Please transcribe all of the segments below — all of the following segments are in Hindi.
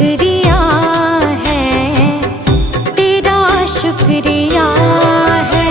शुक्रिया है, तेरा शुक्रिया है।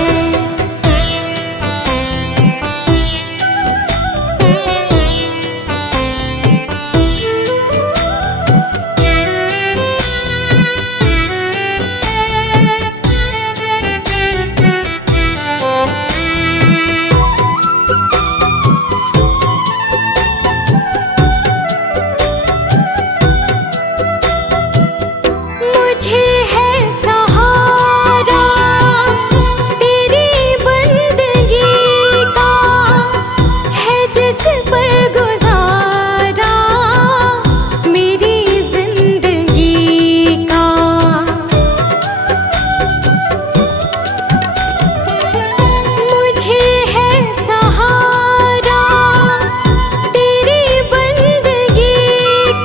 मुझे है सहारा तेरी बंदगी का, है जिस पर गुजारा मेरी जिंदगी का। मुझे है सहारा तेरी बंदगी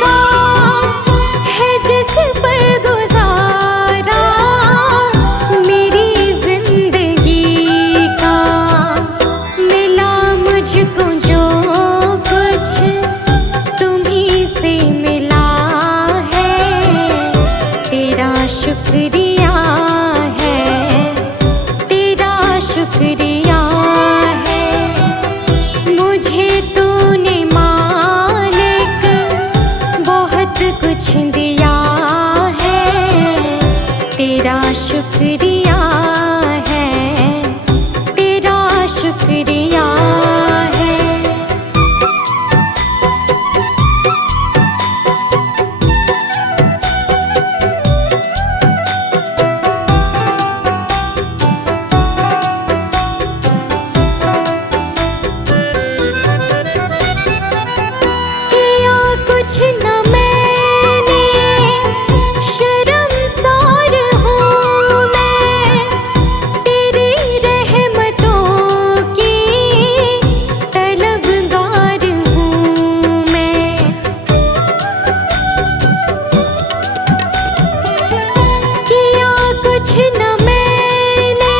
का, है जिस पर गुजारा मेरी जिंदगी का। मिला मुझको जो कुछ तुम्हीं से मिला है, तेरा शुक्रिया है, तेरा शुक्रिया है। मुझे तूने मालिक बहुत कुछ दिया है, तेरा शुक्रिया है, तेरा शुक्रिया है। किया कुछ न मैंने, शर्मसार हूँ मैं, तेरी रहमतों की तलबगार हूँ मैं। किया कुछ न मैंने,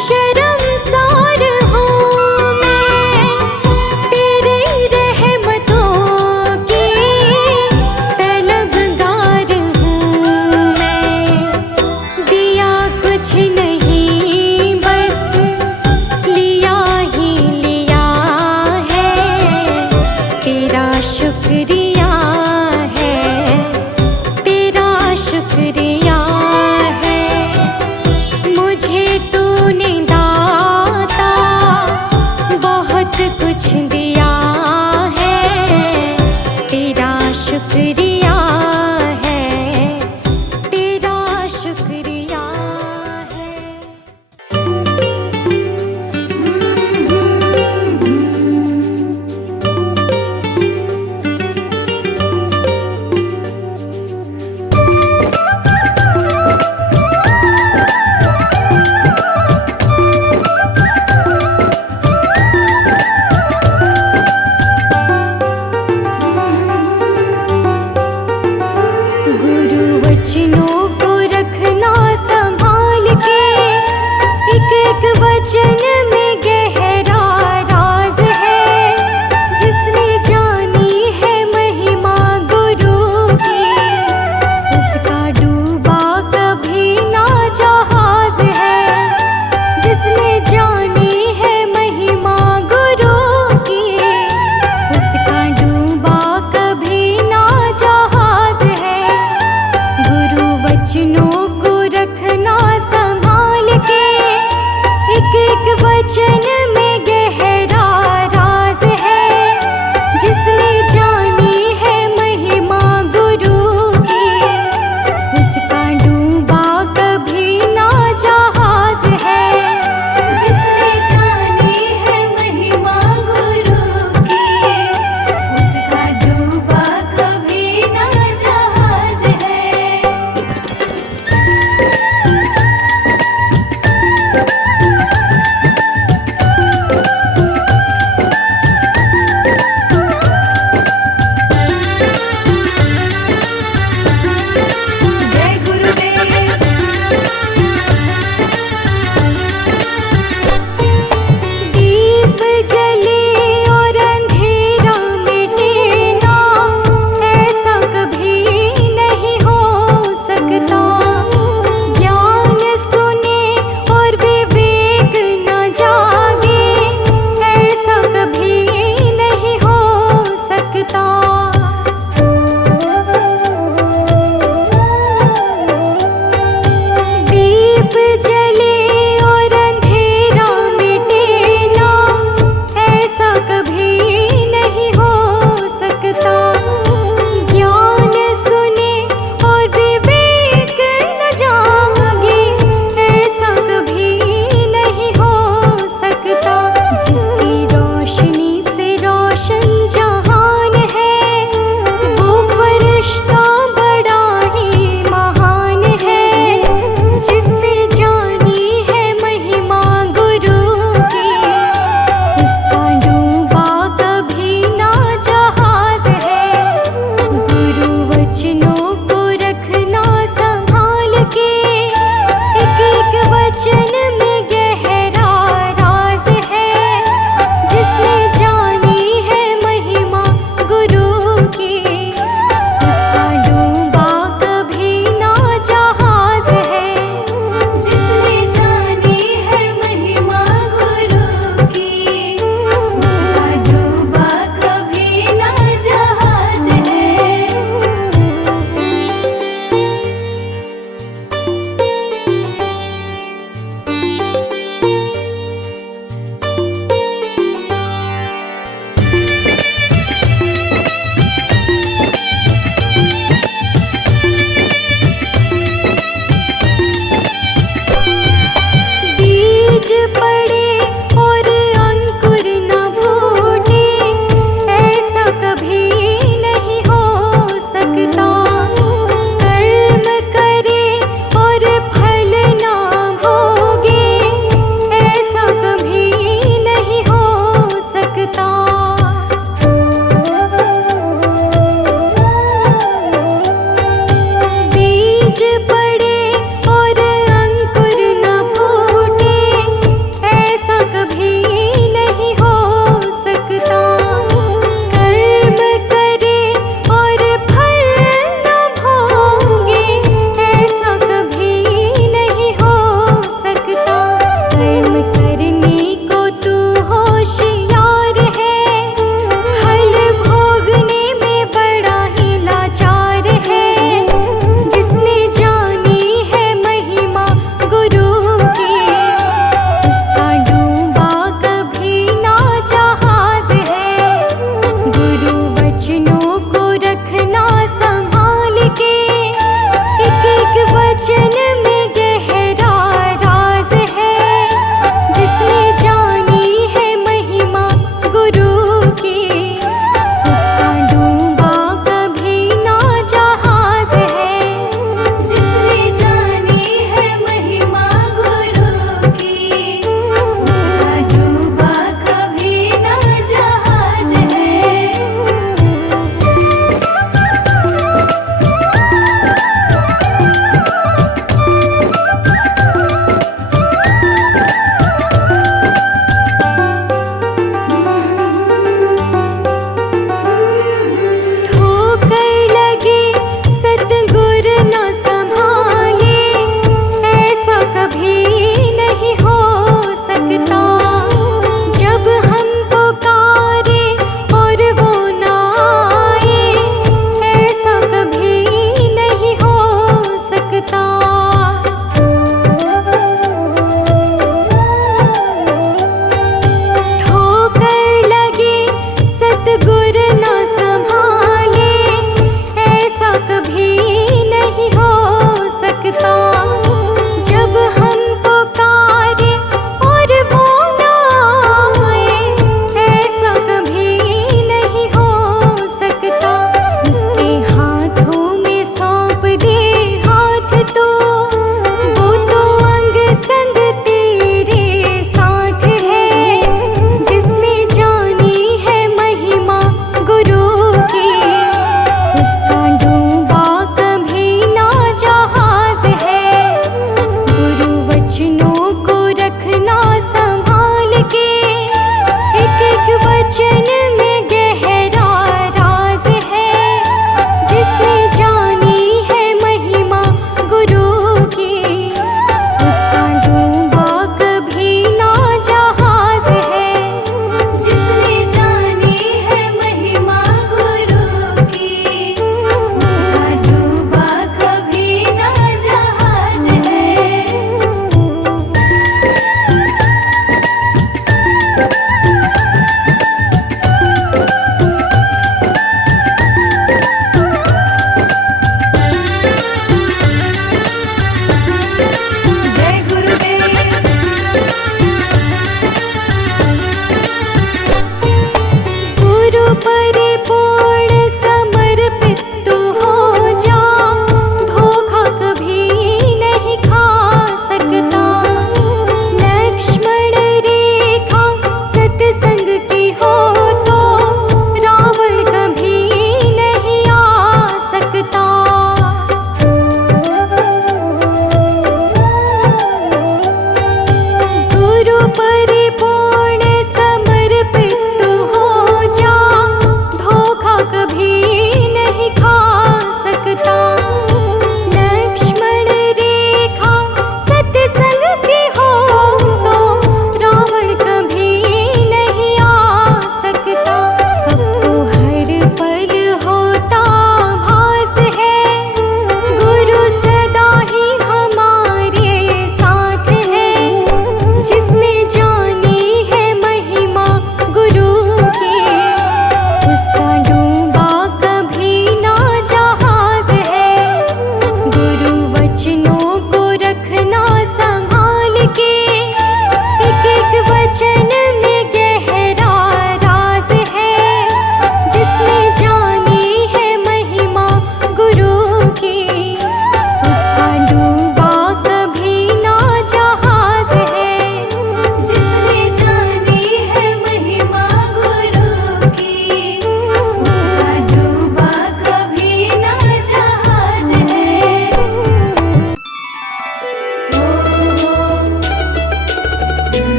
शर्मसार हूँ मैं, तेरी रहमतों की तलबगार हूँ मैं। दिया कुछ नहीं बस लिया ही लिया है, तेरा शुक्रिया है, तेरा शुक्रिया है। मुझे तूने दाता बहुत कुछ दिया है, तेरा शुक्रिया है, तेरा शुक्रिया है। गुरु वचनों को रखना संभाल के, एक एक वचन में गहरा राज है। जिसने जानी है महिमा गुरु की, उसका डूबा कभी ना जहाज है। जिसने जानी है महिमा गुरु की, उसका डूबा कभी ना जहाज है। गुरु वचनों को रखना संभाल के, एक एक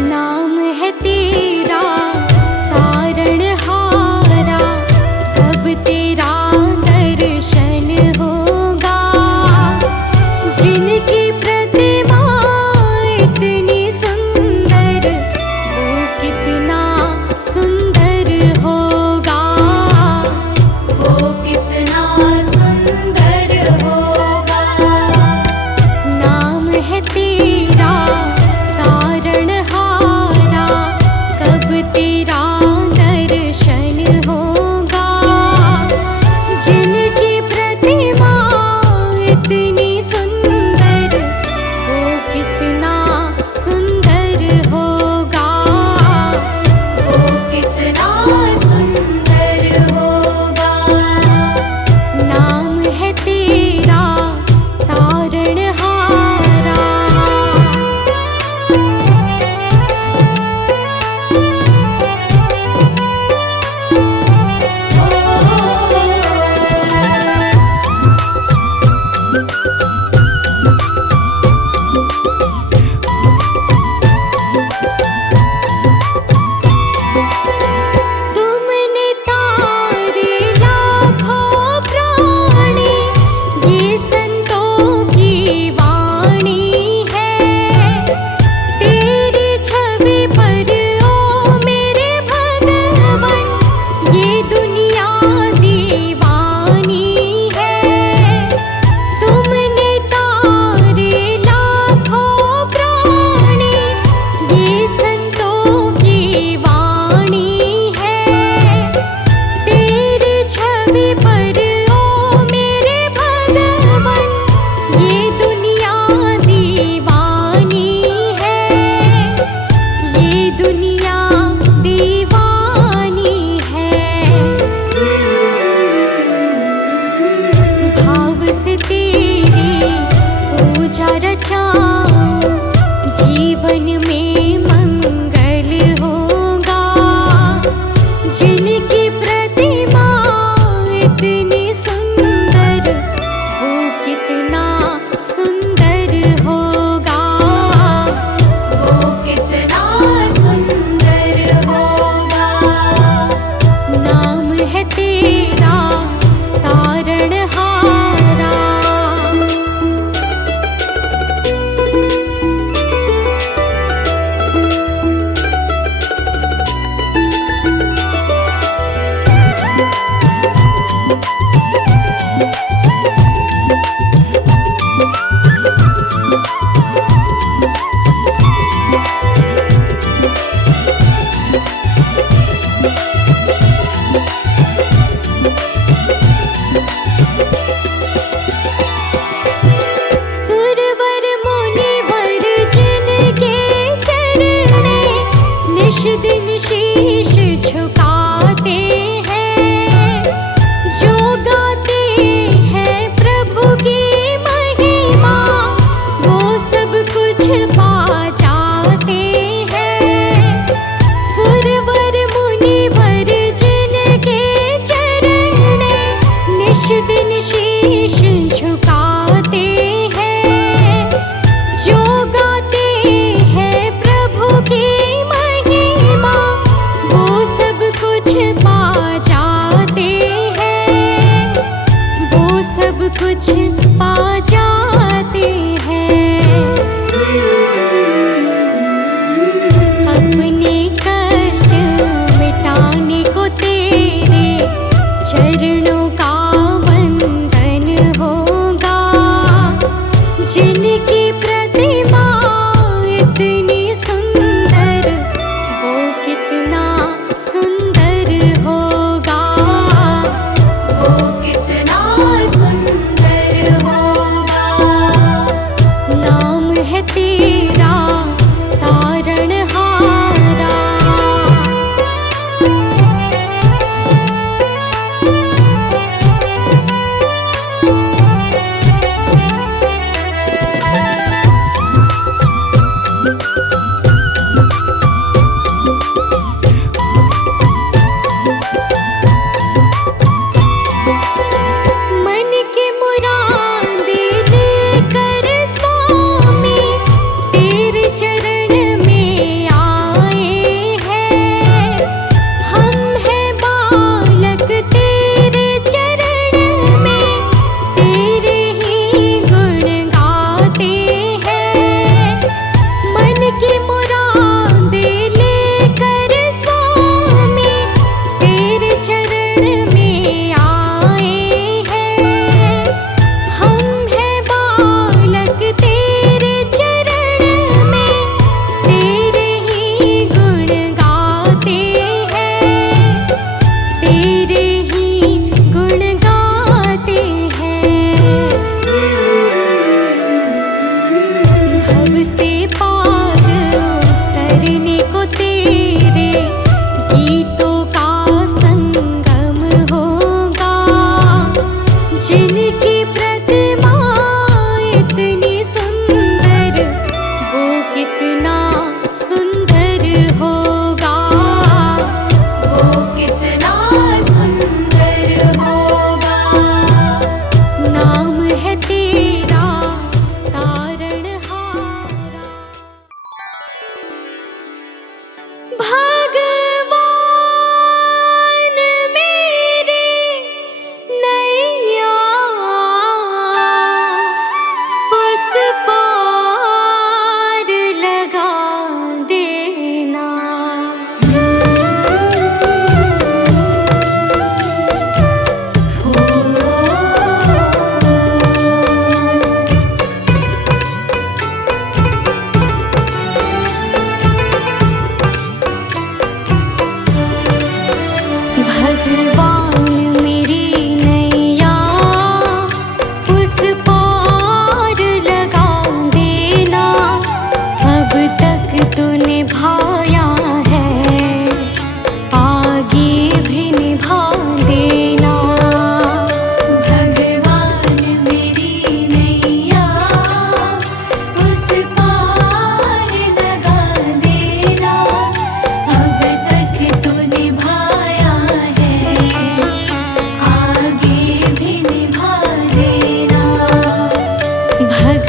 नाम है तेरा तारणहारा, कब तेरा दर्शन होगा। जिनकी प्रतिमा इतनी सुंदर, वो कितना सुंदर होगा, वो कितना सुंदर होगा। नाम है तेरा तारणहारा, कब तेरा दर्शन होगा। जिनकी प्रतिमा इतनी सुंदर, वो कितना सुंदर होगा, वो कितना सुंदर होगा। नाम है तेरा तारणहारा। तुमने तारे लाखों प्राणी, ये संतों की वाणी है। तेरी छवि पर ओ मेरे भगवन, ये दुनिया दीवानी है। तुमने तारे लाखों प्राणी, ये संतों की वाणी है। तेरी छवि पर ओ मेरे भगवन, ये दुनिया दीवानी है, ये दुनिया दीवानी है। भाव से तेरी पूजा रचाऊं, जीवन में मंगल होगा। जिनकी प्रतिमा इतनी सुंदर, वो कितना सुंदर होगा, वो कितना सुंदर होगा। नाम है तेरा तारणहारा। सुरवर मुनिवर जिनके चरणे, निश दिन शीश झुकाते हैं। जो गाते हैं प्रभु की महिमा, वो सब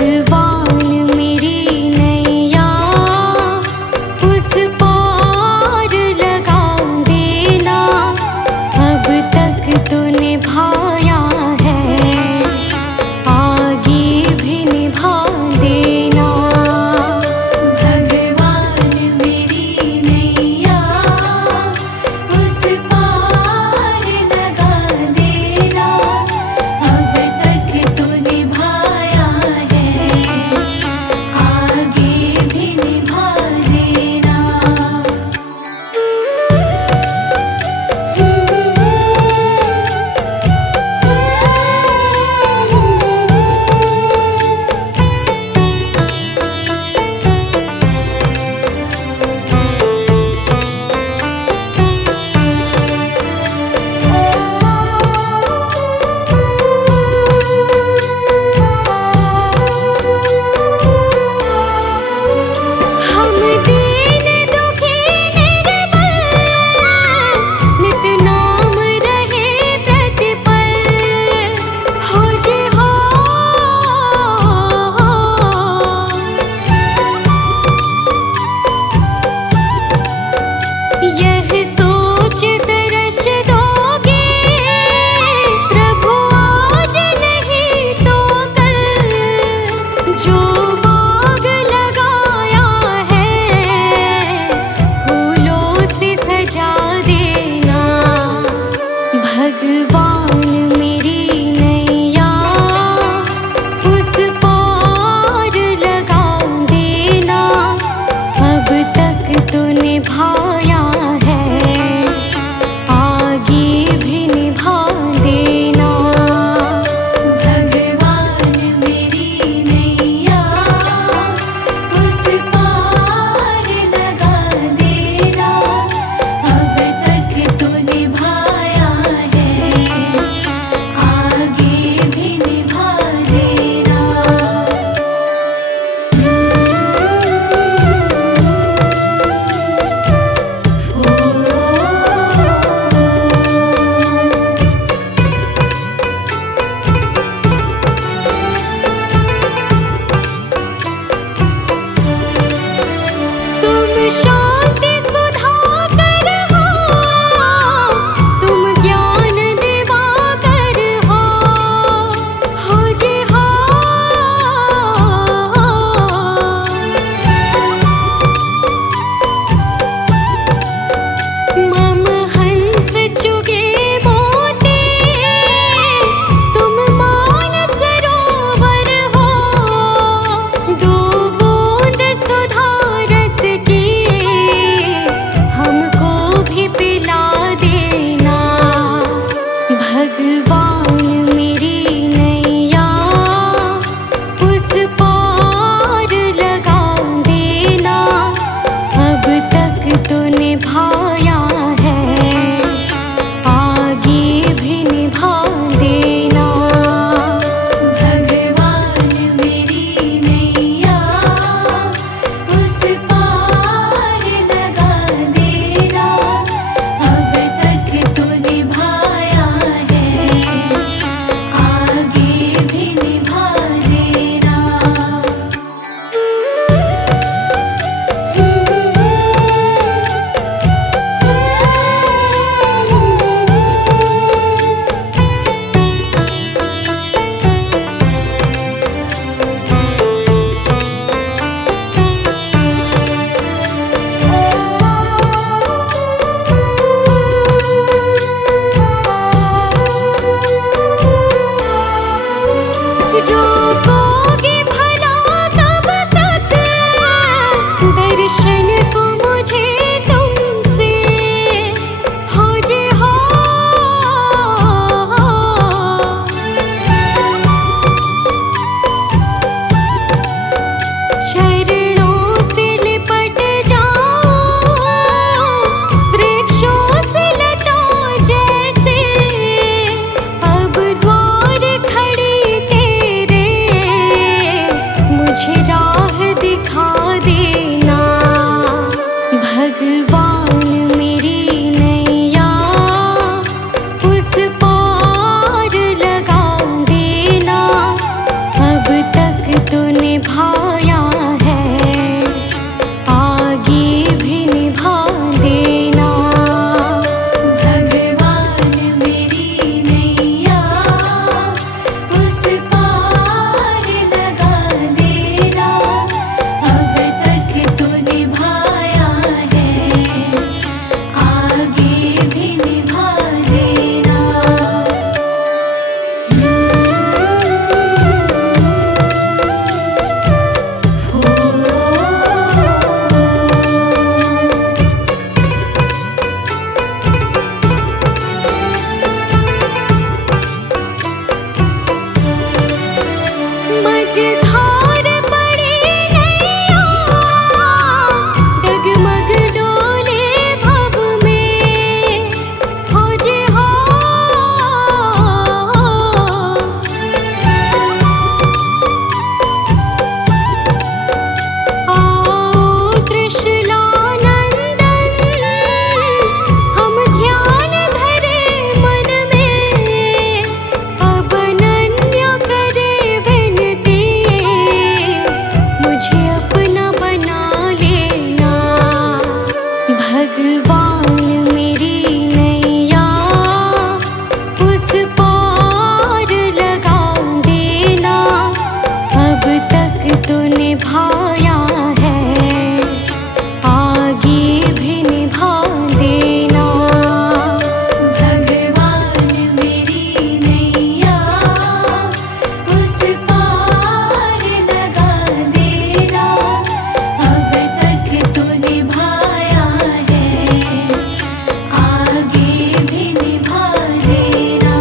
भगवान मेरी नैया उस पार लगा देना। अब तक तो निभाया है, आगे भी निभा देना। भगवान मेरी नैया उस पार लगा देना। अब तक तो निभाया है, आगे भी निभा देना। हम दीन दुखी निर्बल, नित नाम रहे प्रतिपल। हो जे हो यह सोच तरस दोगे, प्रभु आज नहीं तो कल। जो बाग लगाया है, फूलों से सजा देना। भगवान मेरी नैया उस पार लगा देना। अब तक तो निभाया है, आगे भी निभा देना। भगवान मेरी नैया उस पार लगा देना। अब तक तो निभाया है, आगे भी निभा देना। तुम शांति सुधाकर हो, तुम ज्ञान दिवाकर हो। हो जे हो मम हंस चुगे मोती, तुम मान सरोवर हो। दो बूंद सुधा रस की हमको भी पिला देना। भगवान मेरी नैया उस पार लगा देना। अब तक तो निभाया है, आगे भी निभा देना। भगवान मेरी नैया उस पार लगा देना। अब तक तो निभाया है, आगे भी निभा देना। रोकोगे भला कब तक दर्शन को मुझे तुमसे। हो जे हो चरणों से लिपट जाओ, वृक्षों से लता जैसे। अब द्वार खड़ी तेरे, मुझे राह दिखा देना। भगवान मेरी नैया उस पार लगा देना। अब तक तो निभाया है, आगे भी निभा देना। भगवान मेरी नैया उस पार लगा देना, अब तक तो निभाया है, आगे भी निभा देना। मझधार पड़ी नैया, डगमग डोले भव में, खोजे हो आओ त्रिशूलानंदन, हम ध्यान धरे मन में, अब अनन्य करे विनती, मुझे अपना बना लेना। भगवान मेरी नैया उस पार लगा देना, अब तक तो निभाया है, आगे भी निभा देना। भगवान मेरी नैया उस पार लगा देना, अब तक तो निभाया है, आगे भी निभा देना।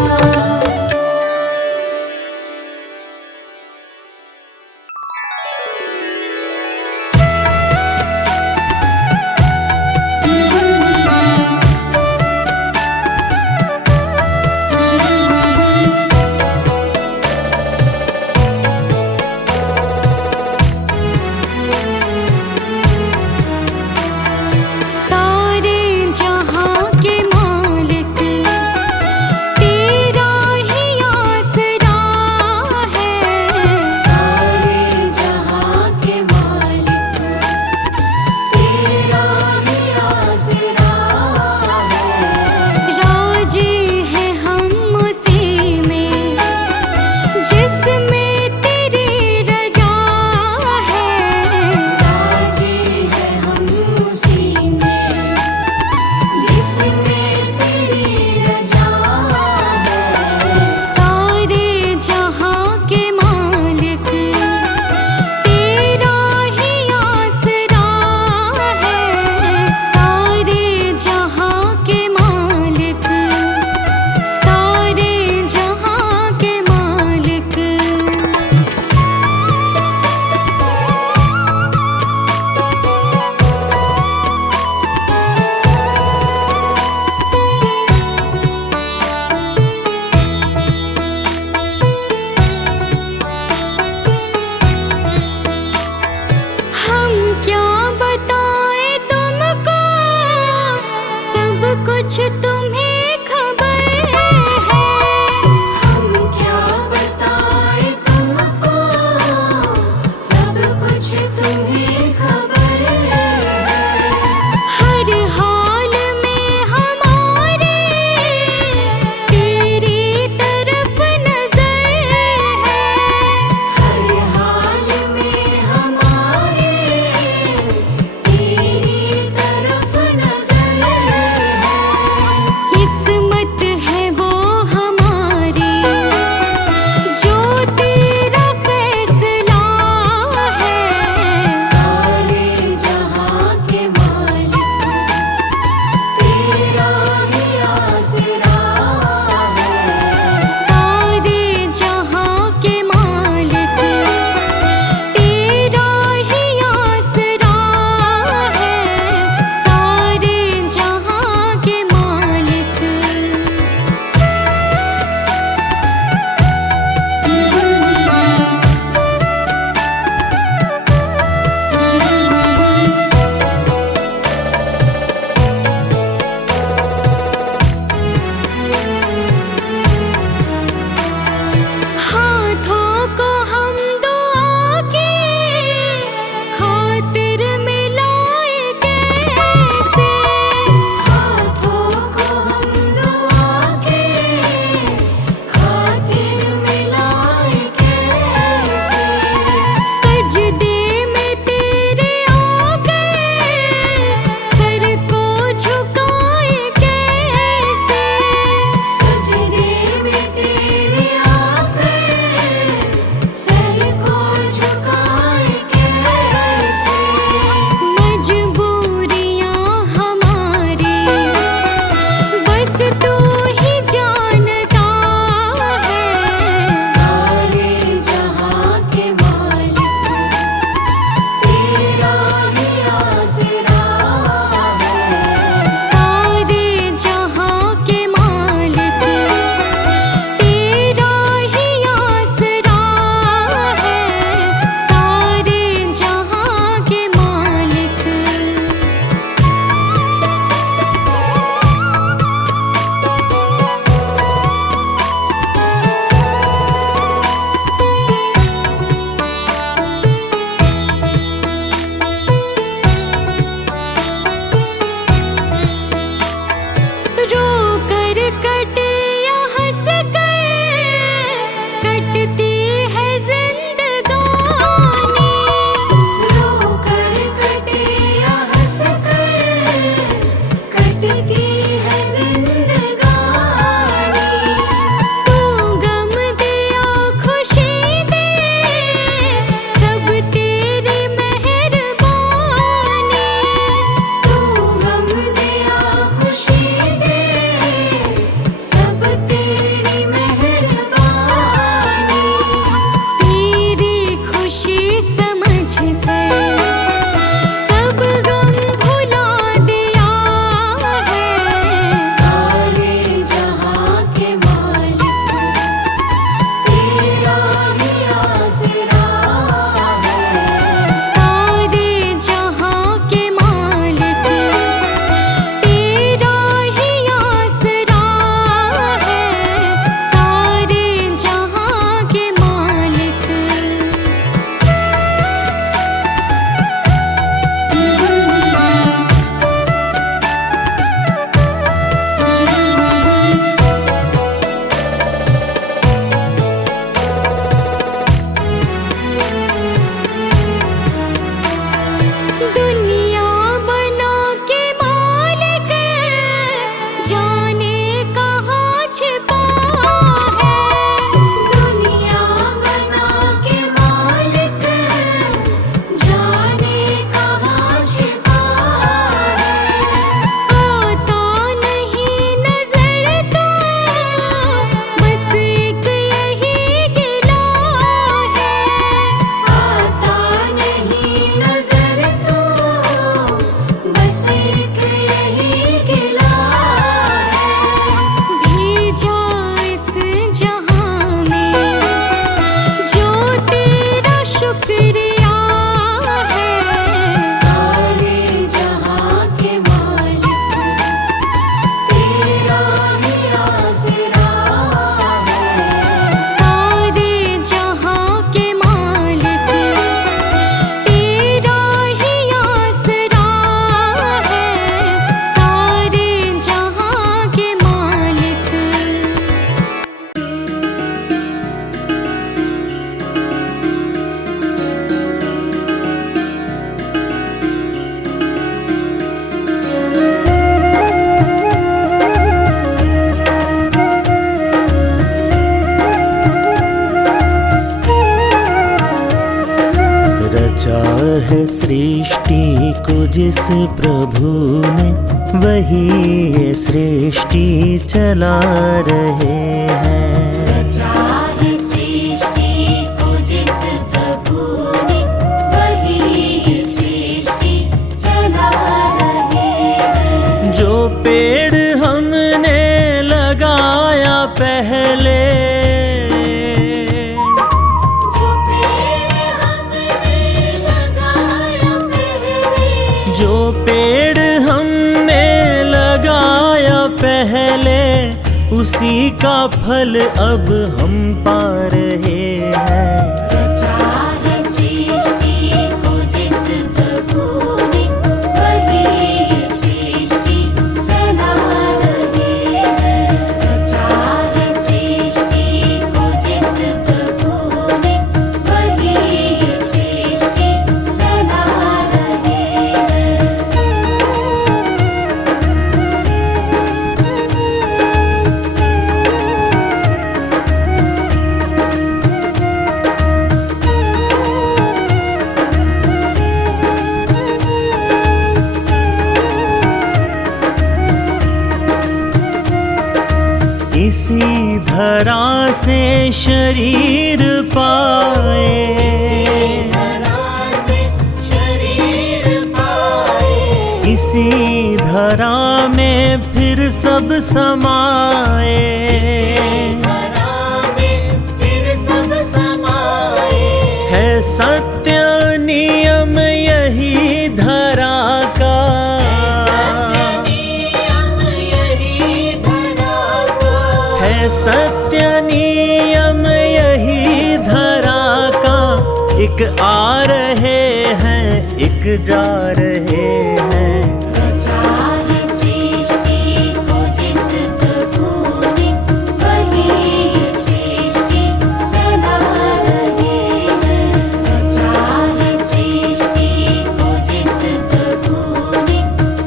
मुझकर सब गम भुला दिया है। सारे जहां के मालिक तेरा ही आसरा है। सारे जहां के मालिक तेरा ही आसरा है। सारे जहां के मालिक। दुनिया बना के मालिक जाने कहाँ छिपा है। दुनिया बना के मालिक जाने कहाँ छिपा है। आता नहीं नजर तो बस एक यही गिला है। आता नहीं नजर तो बस एक यही गिला है। भेजा इस जहां में जो तेरा शुक्रिया है। सारे जहां के मालिक तेरा ही आसरा है। सारे जहां के मालिक तेरा ही आसरा है। सारे जहां के मालिक। रचा है सृष्टि को जिस प्रभु ने, वही ये सृष्टि चला रहे हैं। रचा है सृष्टि को जिस प्रभु ने, वही ये सृष्टि चला रहे हैं। जो पेड़ हमने लगाया पहले, जो पेड़ हमने लगाया पहले, जो पेड़ हमने लगाया पहले, उसी का फल अब हम पा रहे हैं। रचा है सृष्टि को जिस प्रभु ने, वही ये सृष्टि चला रहे हैं। रचा है सृष्टि को जिस प्रभु ने, वही ये सृष्टि चला रहे हैं। इसी धरा से शरीर पाए, धरा से शरीर पाए। इसी धरा में फिर सब समाए। धरा में फिर सब समाए। है सत्य नियम यही धरा का, नियम यही धरा का। है सत्य नियम यही धरा का। एक आ रहे हैं, एक जा रहे हैं। रचा है सृष्टि को जिस प्रभु ने, वही ये सृष्टि चला रहे हैं। रचा है सृष्टि को जिस प्रभु ने,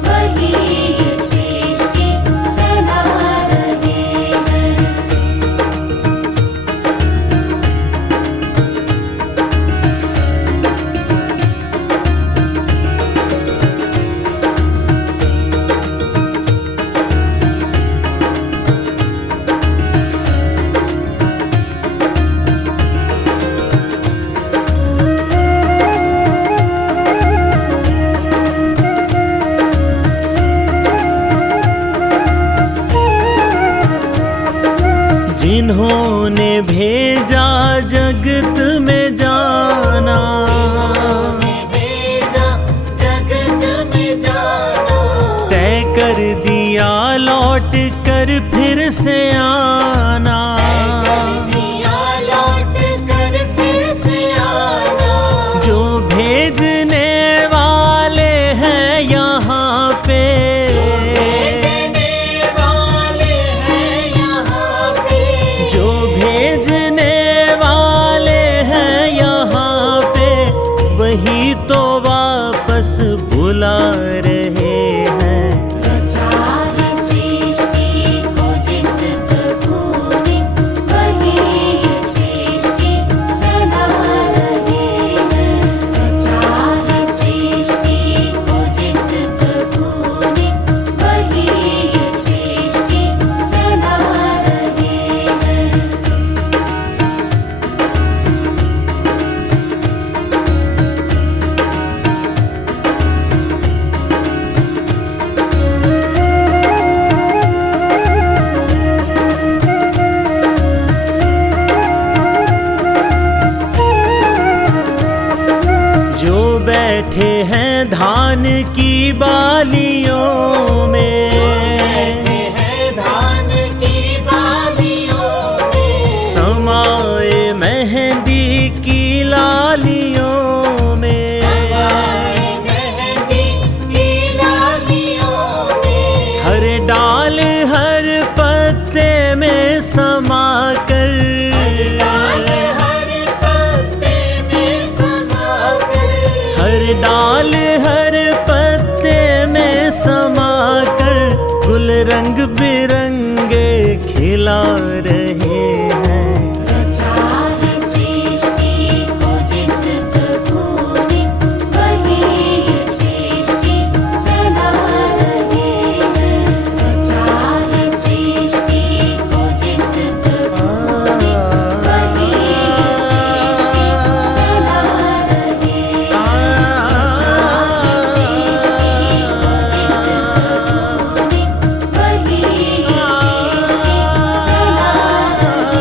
वही ये सृष्टि चला रहे हैं। जिन्होंने भेजा जगत में जाना, भेजा जगत में जाना, तय कर दिया लौट कर फिर से आना। दिया लौट कर फिर से आना। जो भेजने वाले हैं यहाँ पे, भेजने वाले हैं यहाँ पे, जो भेजने वाले हैं यहाँ पे, वही तो वापस बुला रहे हैं। रचा है सृष्टि को जिस प्रभु ने, वही ये सृष्टि चला रहे हैं। रचा है सृष्टि को जिस प्रभु ने, वही ये सृष्टि चला रहे हैं। जो बैठे हैं धान की बालियों में, है धान की बालियों में, समाए मेहंदी की लालियों में, मेहंदी की लालियों में, हर डाल हर पत्ते में समा कर, डाल हर पत्ते में समा कर, हर डाल हर पत्ते में समा कर, गुल रंग बिरंगे खिला रहे हैं। रचा है सृष्टि को जिस प्रभु ने, वही ये सृष्टि चला रहे हैं। रचा है सृष्टि को जिस प्रभु ने, वही ये सृष्टि चला रहे हैं। रचा है सृष्टि को जिस प्रभु ने, वही ये सृष्टि चला रहे हैं।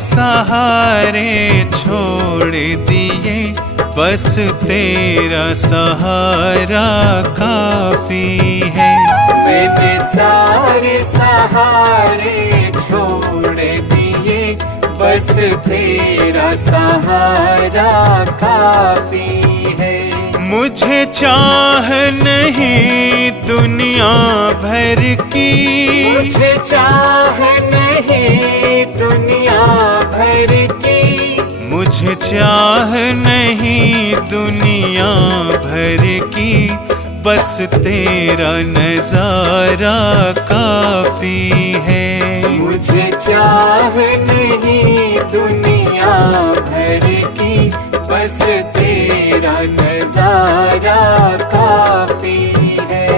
सहारे छोड़ दिए, बस तेरा सहारा काफी है। मैंने सारे सहारे छोड़ दिए, बस तेरा सहारा काफी है। मुझे चाह नहीं दुनिया भर की, मुझे चाह नहीं दुनिया भर की, मुझे चाह नहीं दुनिया भर की, बस तेरा नजारा काफी है। मुझे चाह नहीं दुनिया भर की, बस तेरा नजारा काफी है।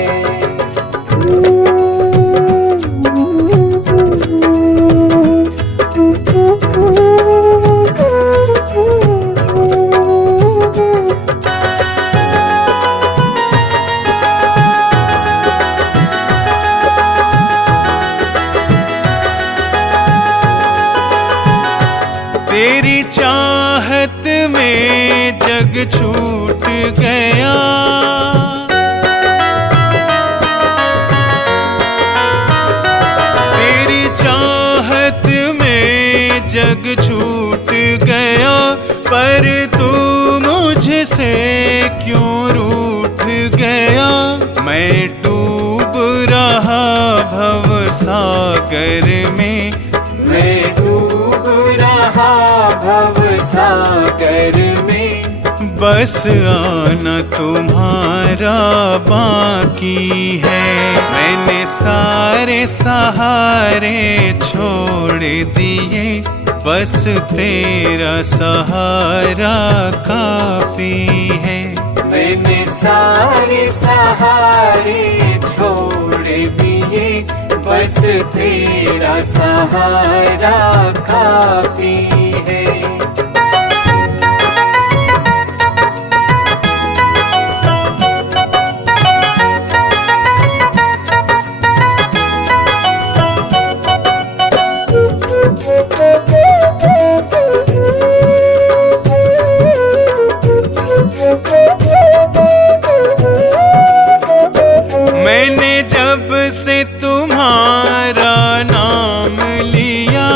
तेरी चाहत में जग छूट गया, तेरी चाहत में जग छूट गया, पर तू मुझसे क्यों रूठ गया। मैं डूब रहा भव सागर में, मैं डूब रहा भव सागर में, बस आना तुम्हारा बाकी है। मैंने सारे सहारे छोड़ दिए, बस तेरा सहारा काफी है। मैंने सारे सहारे छोड़ दिए, बस तेरा सहारा काफी है। मैंने जब से तुम्हारा नाम लिया,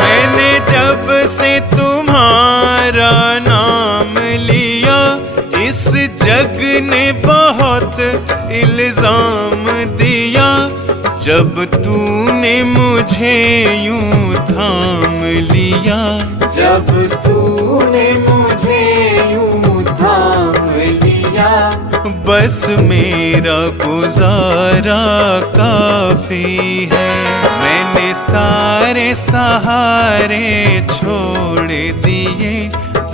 मैंने जब से तुम्हारा नाम लिया, इस जग ने बहुत इल्जाम दिया। जब तूने मुझे यूं थाम लिया, जब तूने मुझे यूं थाम लिया, बस मेरा गुजारा काफी है। मैंने सारे सहारे छोड़ दिए,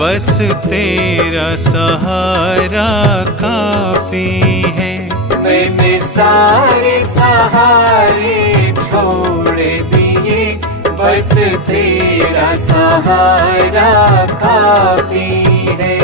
बस तेरा सहारा काफी है। मैंने सारे सहारे छोड़ दिए, बस तेरा सहारा काफी है।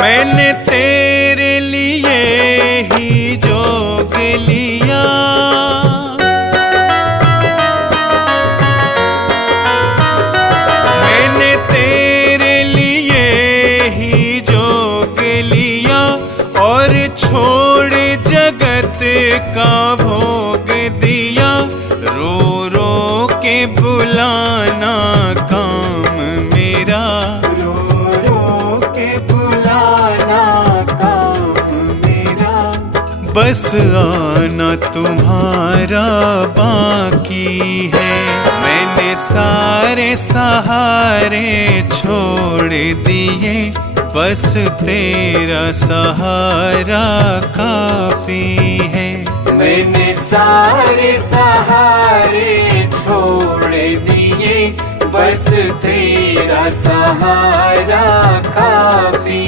मैंने तेरे लिए ही जोग लिया, मैंने तेरे लिए ही जोग लिया, और छोड़ जगत का भोग दिया। रो रो के बुलाना काम मेरा, रो रो के बुलाना काम मेरा, बस आना तुम्हारा बाकी है। मैंने सारे सहारे छोड़ दिए, बस तेरा सहारा काफी है। मैंने सारे सहारे छोड़ दिए, बस तेरा सहारा काफी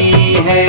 है।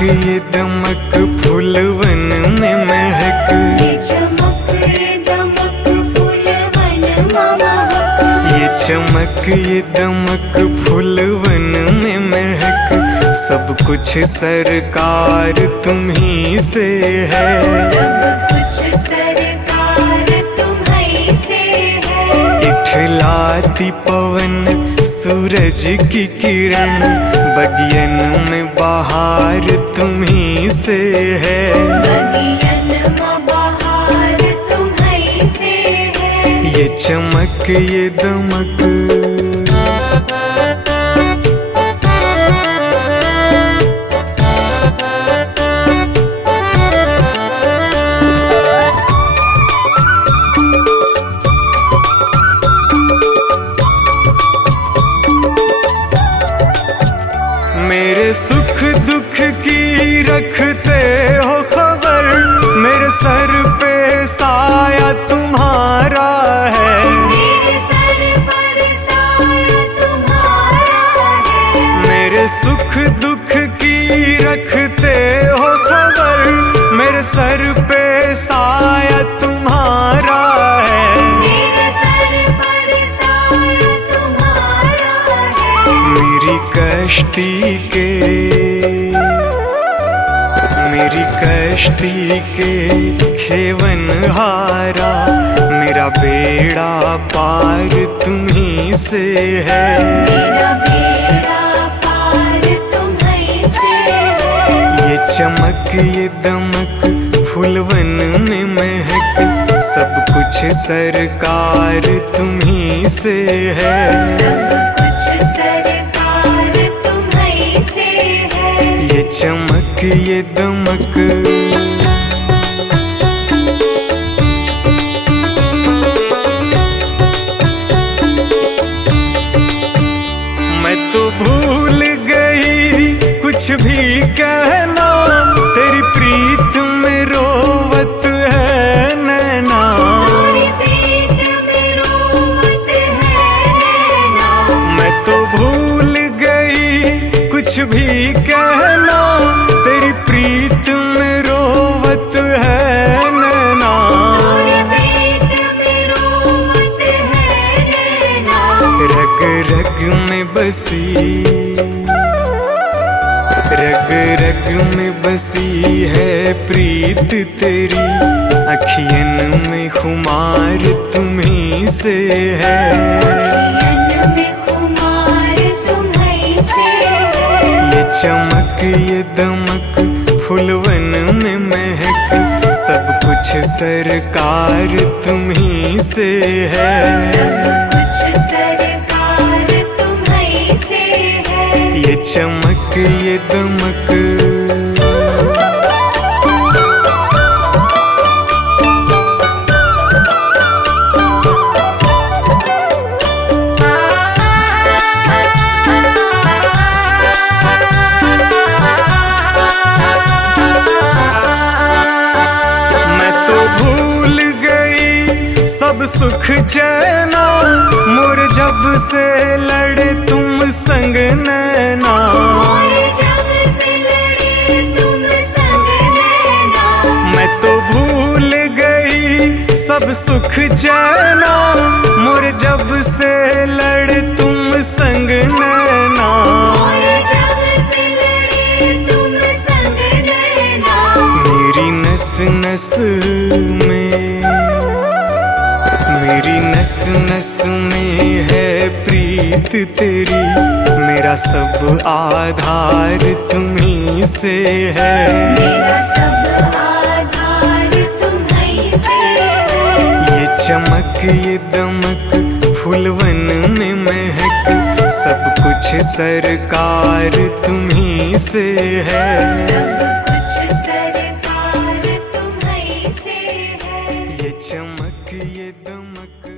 ये दमक फूलवन में महक, ये चमक ये दमक फूलवन में महक, ये चमक ये दमक फूलवन में महक, सब कुछ सरकार तुम्ही से है। सब कुछ सरकार तुम्हीं से है। इठलाती पवन सूरज की किरण, बगियन में बहार तुम्ही से है। बगियन में बहार तुम्हीं से है। ये चमक ये दमक, मेरे सुख दुख की रखते हो खबर, मेरे सर पे साया तुम्हारा है। मेरे सर पर साया तुम्हारा है। मेरे सुख दुख की रखते हो खबर, मेरे सर पे साया तुम्हारा है। मेरे सर पर साया तुम्हारा है। मेरी कश्ती के, मेरी कश्ती के खेवन हारा, मेरा बेड़ा पार तुम्ही से है। मेरा बेड़ा पार तुम्हीं से है। ये चमक ये दमक फूलवन में महक, सब कुछ सरकार तुम्ही से है। सब कुछ सरकार तुम्हीं से है। ये चमक ये दमक, मैं तो भूल गई कुछ भी कहना, तेरी प्रीत में रोवत है नैना। तेरी प्रीत में रोवत है नैना। मैं तो भूल गई कुछ भी कहना, तेरी प्रीत में रोवत है नैना। तेरी प्रीत में रोवत है नैना। रग रग में बसी, रग रग में बसी है प्रीत तेरी, अखियन में खुमार तुम्ही से है। अखियन में खुमार तुम्हीं से है। ये चमक ये दमक फूलवन में महक, सब कुछ सरकार तुम्ही से है। सब कुछ सरकार तुम्हीं से है। ये चमक ये दमक, मैं तो भूल गई सब सुख चैना, मोर जब से लड़े तुम संग नैना। और जब से लड़े तुम संग नैना। मैं तो भूल गई सब सुख चैना, मोर जब से लड़े तुम संग नैना। और जब से लड़े तुम संग नैना। मेरी नस नस में, मेरी नस नस में है प्रीत तेरी, मेरा सब आधार तुम्ही से है। मेरा सब आधार तुम्हीं से है। ये चमक ये दमक फूलवन में महक, सब कुछ सरकार तुम्ही से है, सब कुछ सरकार तुम्हीं से है। ये चमक ये दमक